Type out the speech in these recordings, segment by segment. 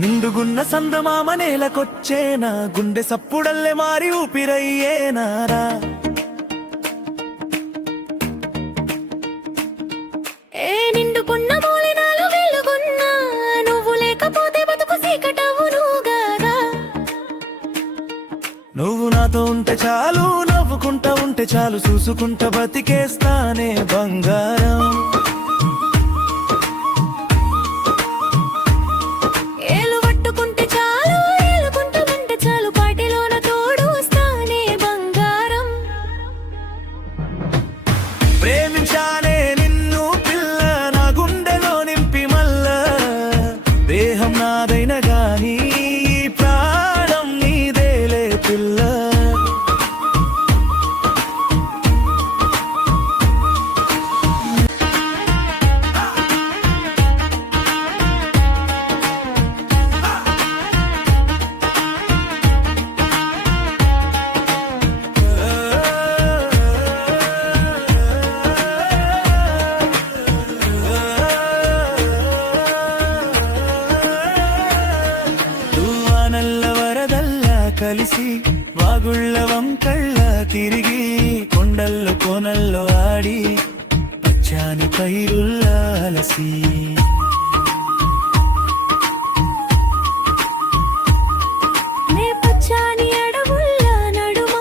నిండుగున్న సందమామ నేలకొచ్చేనా, గుండె సప్పుడల్లే మారి ఊపిరయ్యేనారా. ఏ నిండుకున్న మూలినాలు వెలుగున్నా, నువ్వు లేకపోతే బతుకు సీకటవును గదా. నువ్వు నాతో ఉంటే చాలు, నవ్వుకుంటా ఉంటే చాలు, చూసుకుంటా బతికేస్తానే బంగారం. ప్రేమించానే నిన్ను పిల్ల, నా గుండెలో నింపి మల్ల, దేహం నాదైన గాని ప్రాణం నీదేలే పిల్ల. కలిసి వాగుళ్ళ వంకళ్ళ తిరిగి, కొండల్లో కోనల్లో ఆడి, పచ్చాని పైరుల్లా అలసి. పచ్చాని అడవుల్ల నడుమ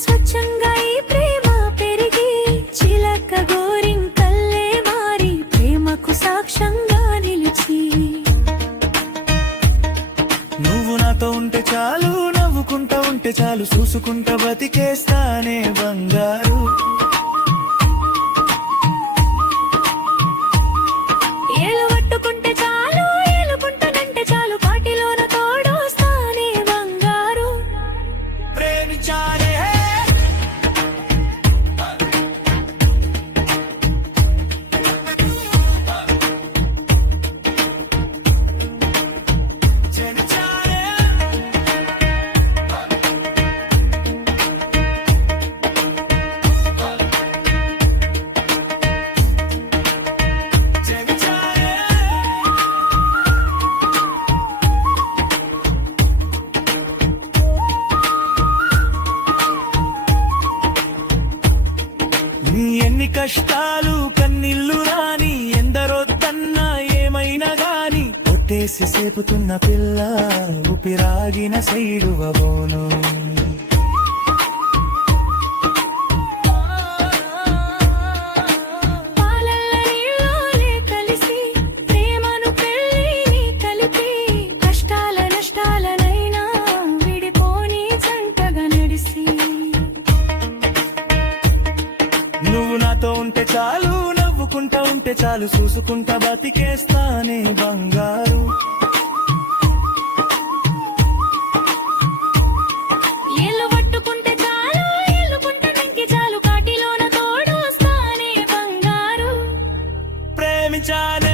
స్వచ్ఛంగా ఈ ప్రేమ పెరిగి, చిలక గోరింకల్లే మారి ప్రేమకు సాక్ష్యంగా నిలిచి. నువ్వు నాతో ఉంటే చాలు, నవ్వుకుంటా ఉంటే చాలు, చూసుకుంటా బతికేస్తానే బంగారు. ఏలు పట్టుకుంటే చాలు, ఏలుకుంటానంటే చాలు, పాటిలోన తోడొస్తానే బంగారు. ప్రేమించానే ఎన్ని కష్టాలు కన్నీళ్లు రాని, ఎందరొద్దన్నా ఏమైనా గాని, ఒట్టేసి సేపుతున్న పిల్ల, ఊపిరాగిన సైడువబోను. నువ్వు నాతో ఉంటే చాలు, నవ్వుకుంటా ఉంటే చాలు, చూసుకుంటా బతికేస్తానే బంగారు. ఏలు పట్టుకుంటే చాలు, ఏలుకుంటానంటే చాలు, కాటిలోన తోడొస్తానే బంగారు. ప్రేమించానే